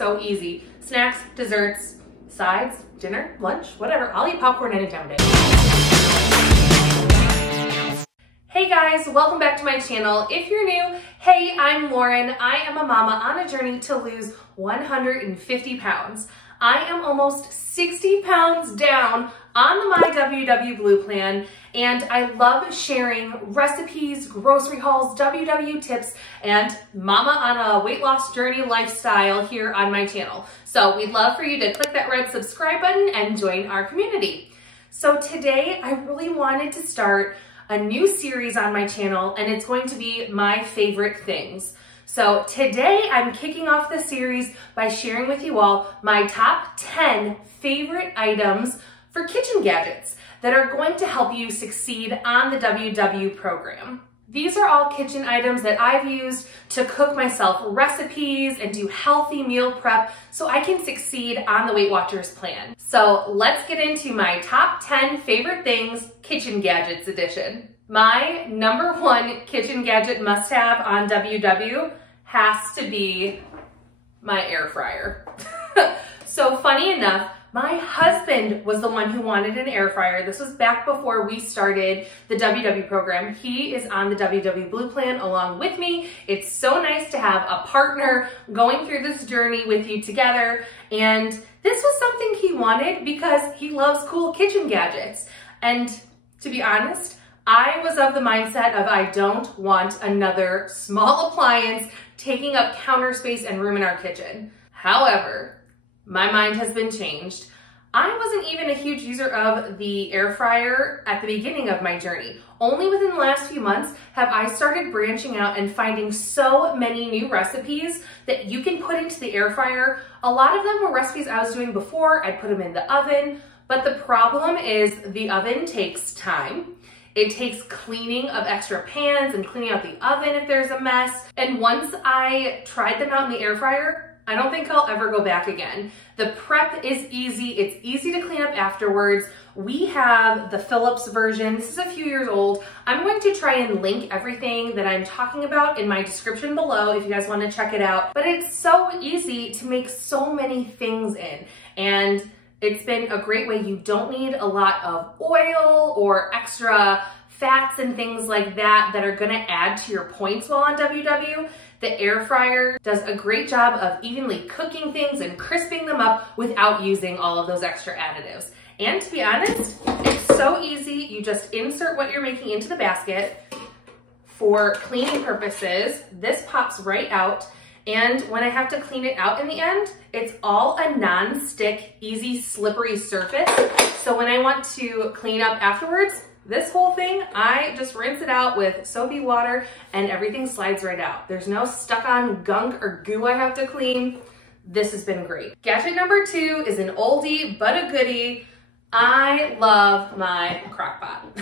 so easy. Snacks, desserts, sides, dinner, lunch, whatever. I'll eat popcorn any time of day. Hey guys, welcome back to my channel. If you're new, hey, I'm Lauren. I am a mama on a journey to lose 150 pounds. I am almost 60 pounds down on the My WW Blue plan, and I love sharing recipes, grocery hauls, WW tips, and mama on a weight loss journey lifestyle here on my channel. So we'd love for you to click that red subscribe button and join our community. So today I really wanted to start a new series on my channel, and it's going to be my favorite things. So today I'm kicking off the series by sharing with you all my top 10 favorite items for kitchen gadgets that are going to help you succeed on the WW program. These are all kitchen items that I've used to cook myself recipes and do healthy meal prep so I can succeed on the Weight Watchers plan. So let's get into my top 10 favorite things, kitchen gadgets edition. My number one kitchen gadget must-have on WW has to be my air fryer. So funny enough, my husband was the one who wanted an air fryer. This was back before we started the WW program. He is on the WW Blue plan along with me. It's so nice to have a partner going through this journey with you together. And this was something he wanted because he loves cool kitchen gadgets. And to be honest, I was of the mindset of I don't want another small appliance taking up counter space and room in our kitchen. However, my mind has been changed. I wasn't even a huge user of the air fryer at the beginning of my journey. Only within the last few months have I started branching out and finding so many new recipes that you can put into the air fryer. A lot of them were recipes I was doing before. I put them in the oven, but the problem is the oven takes time. It takes cleaning of extra pans and cleaning out the oven if there's a mess. And once I tried them out in the air fryer, I don't think I'll ever go back again. The prep is easy. It's easy to clean up afterwards. We have the Philips version. This is a few years old. I'm going to try and link everything that I'm talking about in my description below if you guys want to check it out. But it's so easy to make so many things in. And it's been a great way. You don't need a lot of oil or extra fats and things like that that are gonna add to your points while on WW. The air fryer does a great job of evenly cooking things and crisping them up without using all of those extra additives. And to be honest, it's so easy. You just insert what you're making into the basket. For cleaning purposes, this pops right out. And when I have to clean it out in the end, it's all a non-stick, easy, slippery surface. So when I want to clean up afterwards, this whole thing, I just rinse it out with soapy water and everything slides right out. There's no stuck on gunk or goo I have to clean. This has been great. Gadget number 2 is an oldie but a goodie. I love my crock pot.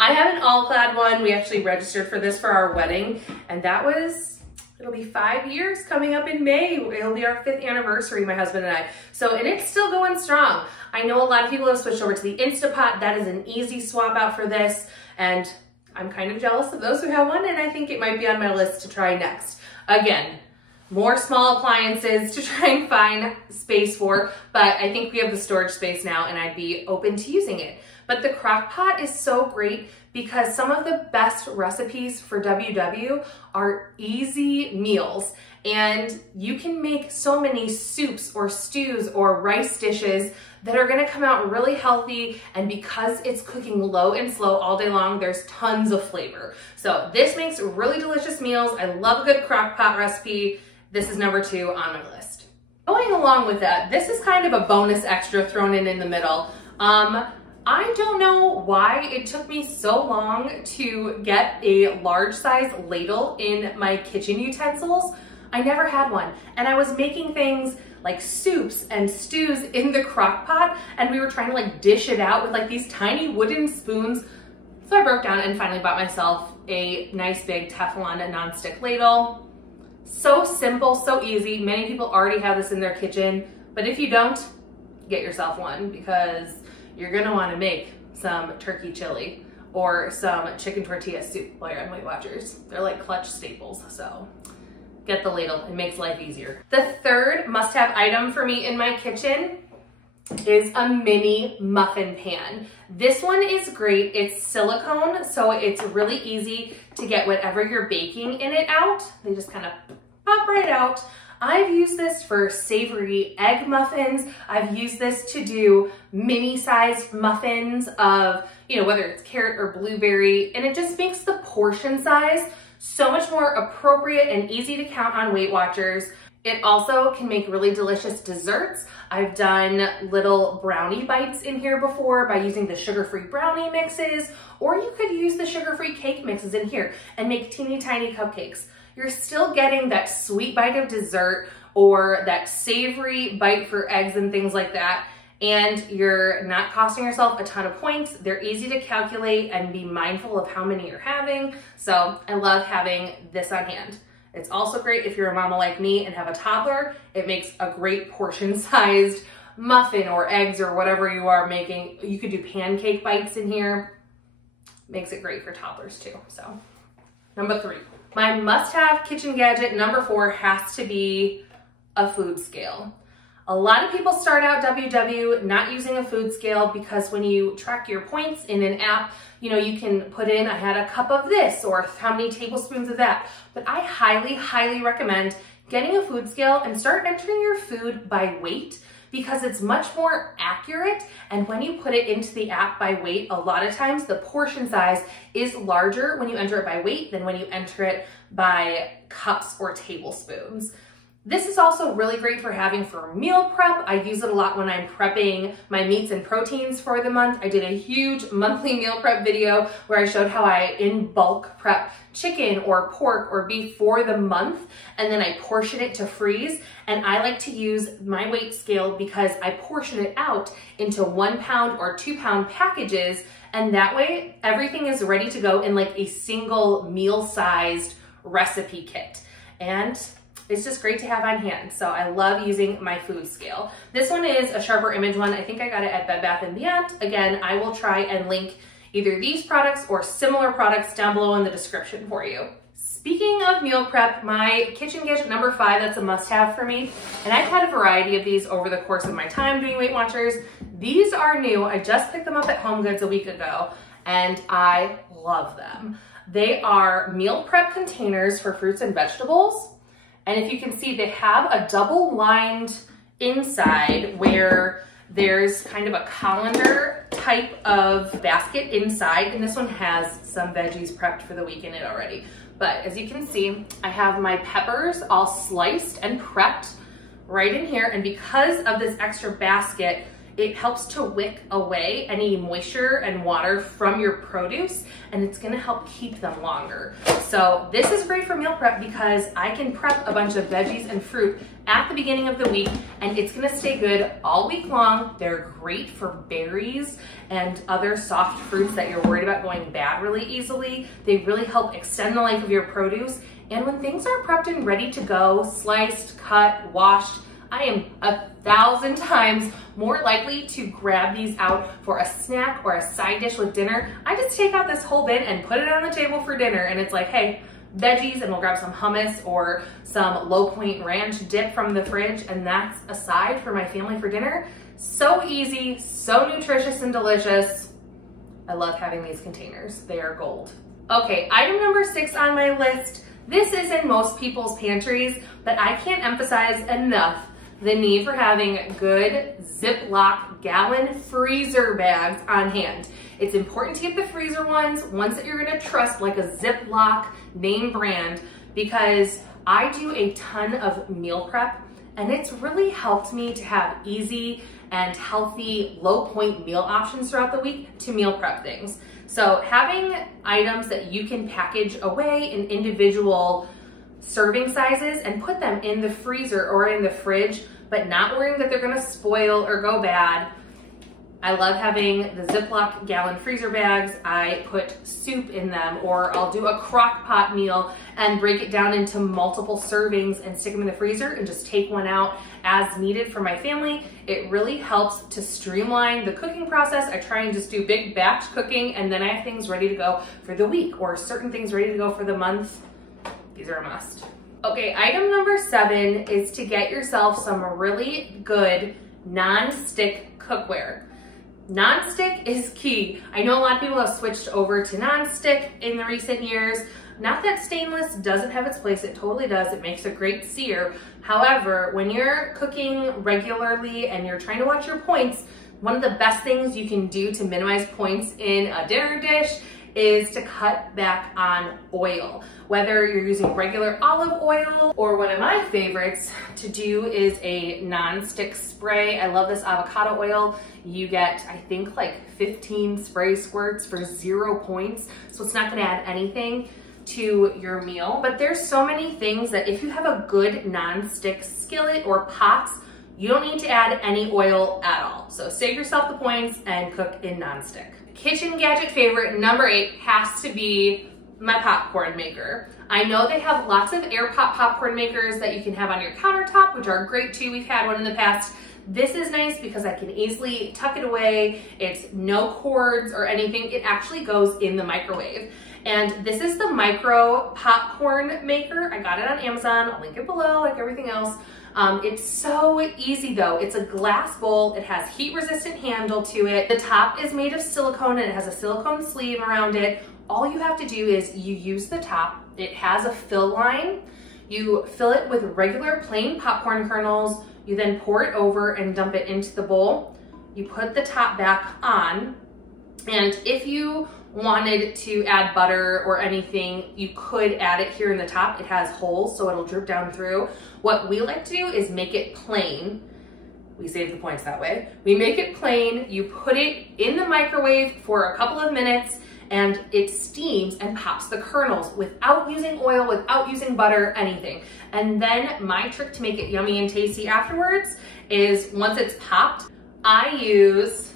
I have an all-clad one. We actually registered for this for our wedding, and that was, it'll be 5 years coming up in May. It'll be our 5th anniversary, my husband and I. So, and it's still going strong. I know a lot of people have switched over to the Instapot. That is an easy swap out for this. And I'm kind of jealous of those who have one, and I think it might be on my list to try next. Again, more small appliances to try and find space for, but I think we have the storage space now and I'd be open to using it. But the crock pot is so great because some of the best recipes for WW are easy meals, and you can make so many soups or stews or rice dishes that are gonna come out really healthy, and because it's cooking low and slow all day long, there's tons of flavor. So this makes really delicious meals. I love a good crock pot recipe. This is number 2 on my list. Going along with that, this is kind of a bonus extra thrown in the middle. I don't know why it took me so long to get a large size ladle in my kitchen utensils. I never had one, and I was making things like soups and stews in the crock pot, and we were trying to like dish it out with like these tiny wooden spoons. So I broke down and finally bought myself a nice big Teflon non-stick ladle. So simple, so easy. Many people already have this in their kitchen, but if you don't, get yourself one, because you're gonna wanna make some turkey chili or some chicken tortilla soup while you're on Weight Watchers. They're like clutch staples, so get the ladle. It makes life easier. The third must-have item for me in my kitchen is a mini muffin pan. This one is great. It's silicone, so it's really easy to get whatever you're baking in it out. They just kind of pop right out. I've used this for savory egg muffins. I've used this to do mini-sized muffins of, whether it's carrot or blueberry, and it just makes the portion size so much more appropriate and easy to count on Weight Watchers. It also can make really delicious desserts. I've done little brownie bites in here before by using the sugar-free brownie mixes, or you could use the sugar-free cake mixes in here and make teeny tiny cupcakes. You're still getting that sweet bite of dessert or that savory bite for eggs and things like that, and you're not costing yourself a ton of points. They're easy to calculate and be mindful of how many you're having. So I love having this on hand. It's also great if you're a mama like me and have a toddler. It makes a great portion-sized muffin or eggs or whatever you are making. You could do pancake bites in here. Makes it great for toddlers too. So, number 3. My must-have kitchen gadget, number 4, has to be a food scale. A lot of people start out WW not using a food scale because when you track your points in an app, you can put in, I had a cup of this or how many tablespoons of that. But I highly, highly recommend getting a food scale and start entering your food by weight because it's much more accurate. And when you put it into the app by weight, a lot of times the portion size is larger when you enter it by weight than when you enter it by cups or tablespoons. This is also really great for having for meal prep. I use it a lot when I'm prepping my meats and proteins for the month. I did a huge monthly meal prep video where I showed how I in bulk prep chicken or pork or beef for the month, and then I portion it to freeze. And I like to use my weight scale because I portion it out into 1 pound or 2 pound packages, and that way everything is ready to go in like a single meal-sized recipe kit. And it's just great to have on hand. So I love using my food scale. This one is a sharper image one. I think I got it at Bed Bath & Beyond. Again, I will try and link either these products or similar products down below in the description for you. Speaking of meal prep, my kitchen gadget number 5, that's a must-have for me. And I've had a variety of these over the course of my time doing Weight Watchers. These are new. I just picked them up at HomeGoods a week ago, and I love them. They are meal prep containers for fruits and vegetables. And if you can see, they have a double-lined inside where there's kind of a colander type of basket inside, and this one has some veggies prepped for the week in it already. But as you can see, I have my peppers all sliced and prepped right in here, and because of this extra basket, it helps to wick away any moisture and water from your produce, and it's gonna help keep them longer. So this is great for meal prep because I can prep a bunch of veggies and fruit at the beginning of the week, and it's gonna stay good all week long. They're great for berries and other soft fruits that you're worried about going bad really easily. They really help extend the life of your produce. And when things are prepped and ready to go, sliced, cut, washed, I am 1,000 times more likely to grab these out for a snack or a side dish with dinner. I just take out this whole bin and put it on the table for dinner, and it's like, hey, veggies, and we'll grab some hummus or some Low Point ranch dip from the fridge, and that's a side for my family for dinner. So easy, so nutritious and delicious. I love having these containers. They are gold. Okay, item number 6 on my list. This is in most people's pantries, but I can't emphasize enough the need for having good Ziploc gallon freezer bags on hand. It's important to get the freezer ones that you're gonna trust, like a Ziploc name brand, because I do a ton of meal prep, and it's really helped me to have easy and healthy Low Point meal options throughout the week to meal prep things. So having items that you can package away in individual serving sizes and put them in the freezer or in the fridge, but not worrying that they're gonna spoil or go bad. I love having the Ziploc gallon freezer bags. I put soup in them, or I'll do a crock pot meal and break it down into multiple servings and stick them in the freezer and just take one out as needed for my family. It really helps to streamline the cooking process. I try and just do big batch cooking, and then I have things ready to go for the week or certain things ready to go for the month. These are a must. Okay, item number 7 is to get yourself some really good non-stick cookware. Non-stick is key. I know a lot of people have switched over to non-stick in the recent years. Not that stainless doesn't have its place, it totally does. It makes a great sear. However, when you're cooking regularly and you're trying to watch your points, one of the best things you can do to minimize points in a dinner dish is to cut back on oil. Whether you're using regular olive oil, or one of my favorites to do is a non-stick spray. I love this avocado oil. You get, I think, like 15 spray squirts for 0 points. So it's not gonna add anything to your meal. But there's so many things that if you have a good non-stick skillet or pots, you don't need to add any oil at all. So save yourself the points and cook in non-stick. Kitchen gadget favorite number 8 has to be my popcorn maker. I know they have lots of air pop popcorn makers that you can have on your countertop, which are great too. We've had one in the past. This is nice because I can easily tuck it away. It's no cords or anything. It actually goes in the microwave. And this is the micro popcorn maker. I got it on Amazon. I'll link it below like everything else. It's so easy though. It's a glass bowl. It has heat resistant handle to it. The top is made of silicone and it has a silicone sleeve around it. All you have to do is you use the top. It has a fill line. You fill it with regular plain popcorn kernels. You then pour it over and dump it into the bowl. You put the top back on. And if you wanted to add butter or anything, you could add it here in the top. It has holes, so it'll drip down through. What we like to do is make it plain. We save the points that way. We make it plain, you put it in the microwave for a couple of minutes, and it steams and pops the kernels without using oil, without using butter, anything. And then my trick to make it yummy and tasty afterwards is once it's popped, I use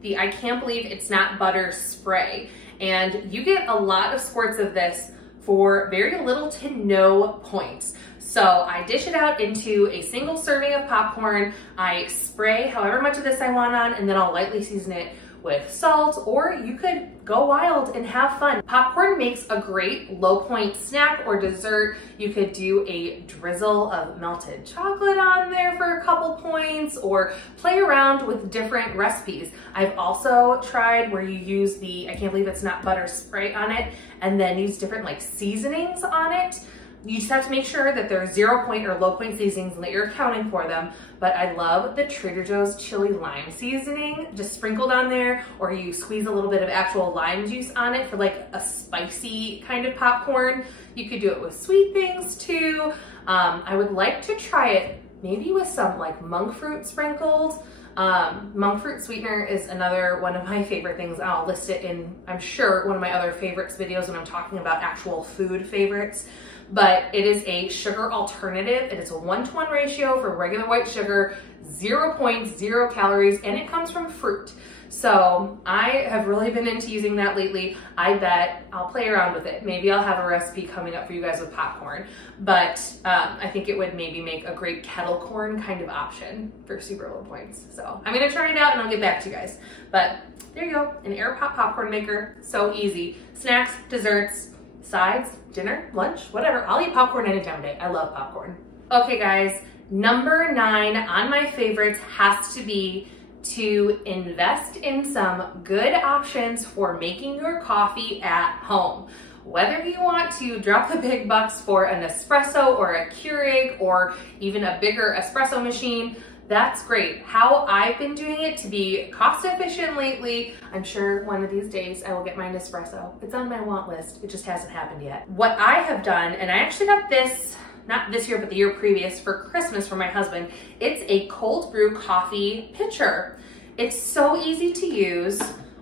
the I Can't Believe It's Not Butter spray. And you get a lot of squirts of this for very little to no points. So I dish it out into a single serving of popcorn. I spray however much of this I want on, and then I'll lightly season it with salt, or you could go wild and have fun. Popcorn makes a great low point snack or dessert. You could do a drizzle of melted chocolate on there for a couple points, or play around with different recipes. I've also tried where you use the I Can't Believe It's Not Butter spray on it and then use different like seasonings on it. You just have to make sure that they're 0 point or low point seasonings and that you're accounting for them. But I love the Trader Joe's chili lime seasoning just sprinkled on there, or you squeeze a little bit of actual lime juice on it for like a spicy kind of popcorn. You could do it with sweet things too. I would like to try it maybe with some like monk fruit sprinkled. Monk fruit sweetener is another one of my favorite things. I'll list it in, I'm sure, one of my other favorites videos when I'm talking about actual food favorites. But it is a sugar alternative. It is a 1-to-1 ratio for regular white sugar, 0 points, 0 calories, and it comes from fruit. So I have really been into using that lately. I bet I'll play around with it. Maybe I'll have a recipe coming up for you guys with popcorn, but I think it would maybe make a great kettle corn kind of option for super low points. So I'm gonna try it out and I'll get back to you guys. But there you go, an air pop popcorn maker, so easy. Snacks, desserts, sides, dinner, lunch, whatever. I'll eat popcorn any time of day. I love popcorn. Okay guys, number 9 on my favorites has to be to invest in some good options for making your coffee at home. Whether you want to drop the big bucks for an espresso or a Keurig or even a bigger espresso machine, that's great. How I've been doing it to be cost efficient lately, I'm sure one of these days I will get my Nespresso. It's on my want list. It just hasn't happened yet. What I have done, and I actually got this, not this year, but the year previous for Christmas for my husband, it's a cold brew coffee pitcher. It's so easy to use.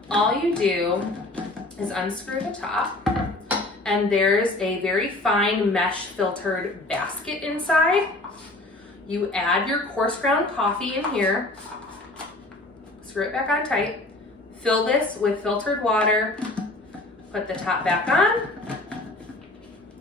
All you do is unscrew the top, and there's a very fine mesh filtered basket inside. You add your coarse ground coffee in here, screw it back on tight, fill this with filtered water, put the top back on.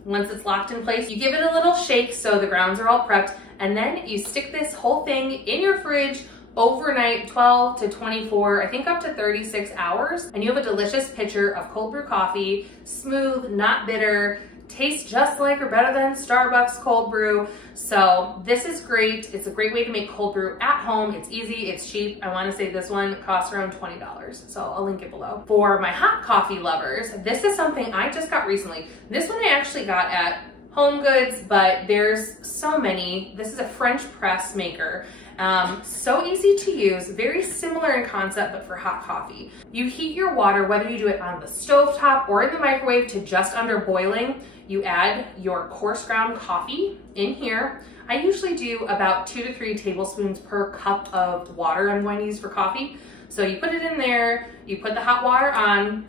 Once it's locked in place, you give it a little shake so the grounds are all prepped, and then you stick this whole thing in your fridge overnight, 12 to 24, I think up to 36 hours, and you have a delicious pitcher of cold brew coffee, smooth, not bitter, tastes just like or better than Starbucks cold brew. So this is great. It's a great way to make cold brew at home. It's easy, it's cheap. I want to say this one costs around $20. So I'll link it below. For my hot coffee lovers, this is something I just got recently. This one I actually got at Home Goods, but there's so many. This is a French press maker. So easy to use, very similar in concept, but for hot coffee. You heat your water, whether you do it on the stovetop or in the microwave, to just under boiling. You add your coarse ground coffee in here. I usually do about 2 to 3 tablespoons per cup of water I'm going to use for coffee. So you put it in there, you put the hot water on,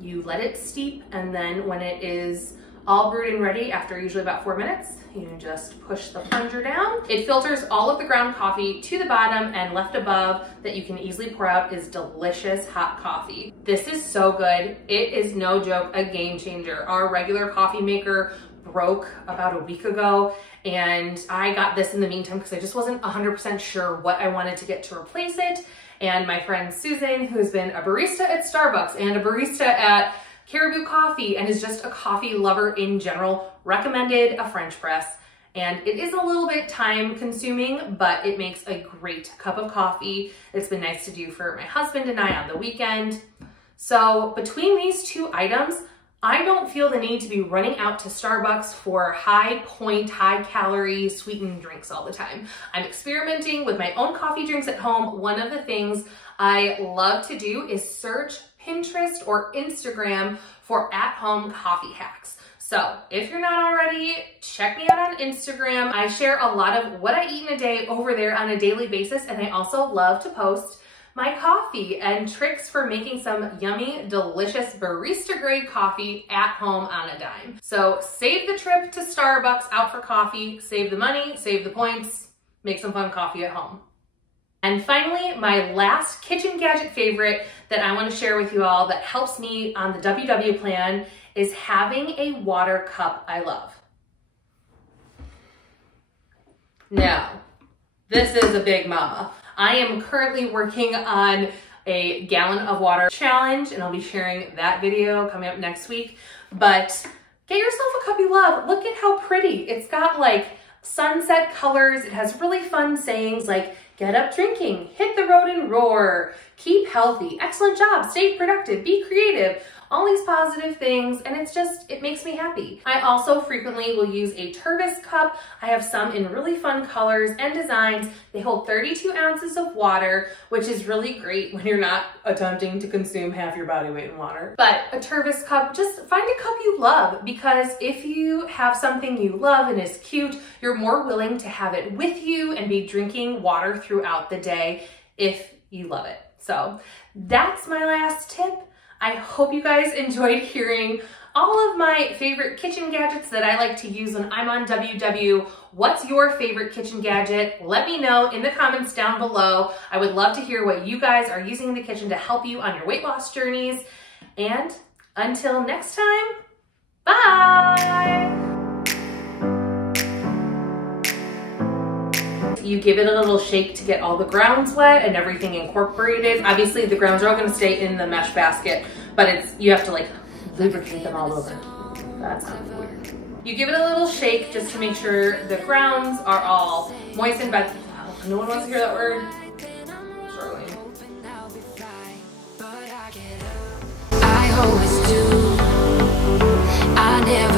you let it steep, and then when it is all brewed and ready, after usually about 4 minutes, you just push the plunger down. It filters all of the ground coffee to the bottom, and left above that you can easily pour out is delicious hot coffee. This is so good. It is no joke, a game changer. Our regular coffee maker broke about a week ago, and I got this in the meantime because I just wasn't 100% sure what I wanted to get to replace it. And my friend Susan, who's been a barista at Starbucks and a barista at Caribou Coffee and is just a coffee lover in general, recommended a French press. And it is a little bit time consuming, but it makes a great cup of coffee. It's been nice to do for my husband and I on the weekend. So between these two items, I don't feel the need to be running out to Starbucks for high point, high calorie sweetened drinks all the time. I'm experimenting with my own coffee drinks at home. One of the things I love to do is search Pinterest or Instagram for at-home coffee hacks. So if you're not already, check me out on Instagram. I share a lot of what I eat in a day over there on a daily basis, and I also love to post my coffee and tricks for making some yummy, delicious barista-grade coffee at home on a dime. So save the trip to Starbucks out for coffee, save the money, save the points, make some fun coffee at home. And finally, my last kitchen gadget favorite that I want to share with you all that helps me on the WW plan is having a water cup I love. Now, this is a big mama. I am currently working on a gallon of water challenge, and I'll be sharing that video coming up next week. But get yourself a cup you love. Look at how pretty. It's got like sunset colors. It has really fun sayings like, get up drinking, hit the road and roar, keep healthy, excellent job, stay productive, be creative, all these positive things, and it makes me happy. I also frequently will use a Tervis cup. I have some in really fun colors and designs. They hold 32 ounces of water, which is really great when you're not attempting to consume half your body weight in water. But a Tervis cup, just find a cup you love, because if you have something you love and is cute, you're more willing to have it with you and be drinking water throughout the day if you love it. So that's my last tip. I hope you guys enjoyed hearing all of my favorite kitchen gadgets that I like to use when I'm on WW. What's your favorite kitchen gadget? Let me know in the comments down below. I would love to hear what you guys are using in the kitchen to help you on your weight loss journeys. And until next time, bye! You give it a little shake to get all the grounds wet and everything incorporated. Obviously the grounds are all gonna stay in the mesh basket, but you have to like lubricate them all over. That's kind of weird. You give it a little shake just to make sure the grounds are all moistened by, no one wants to hear that word. I'm struggling. I always do. I never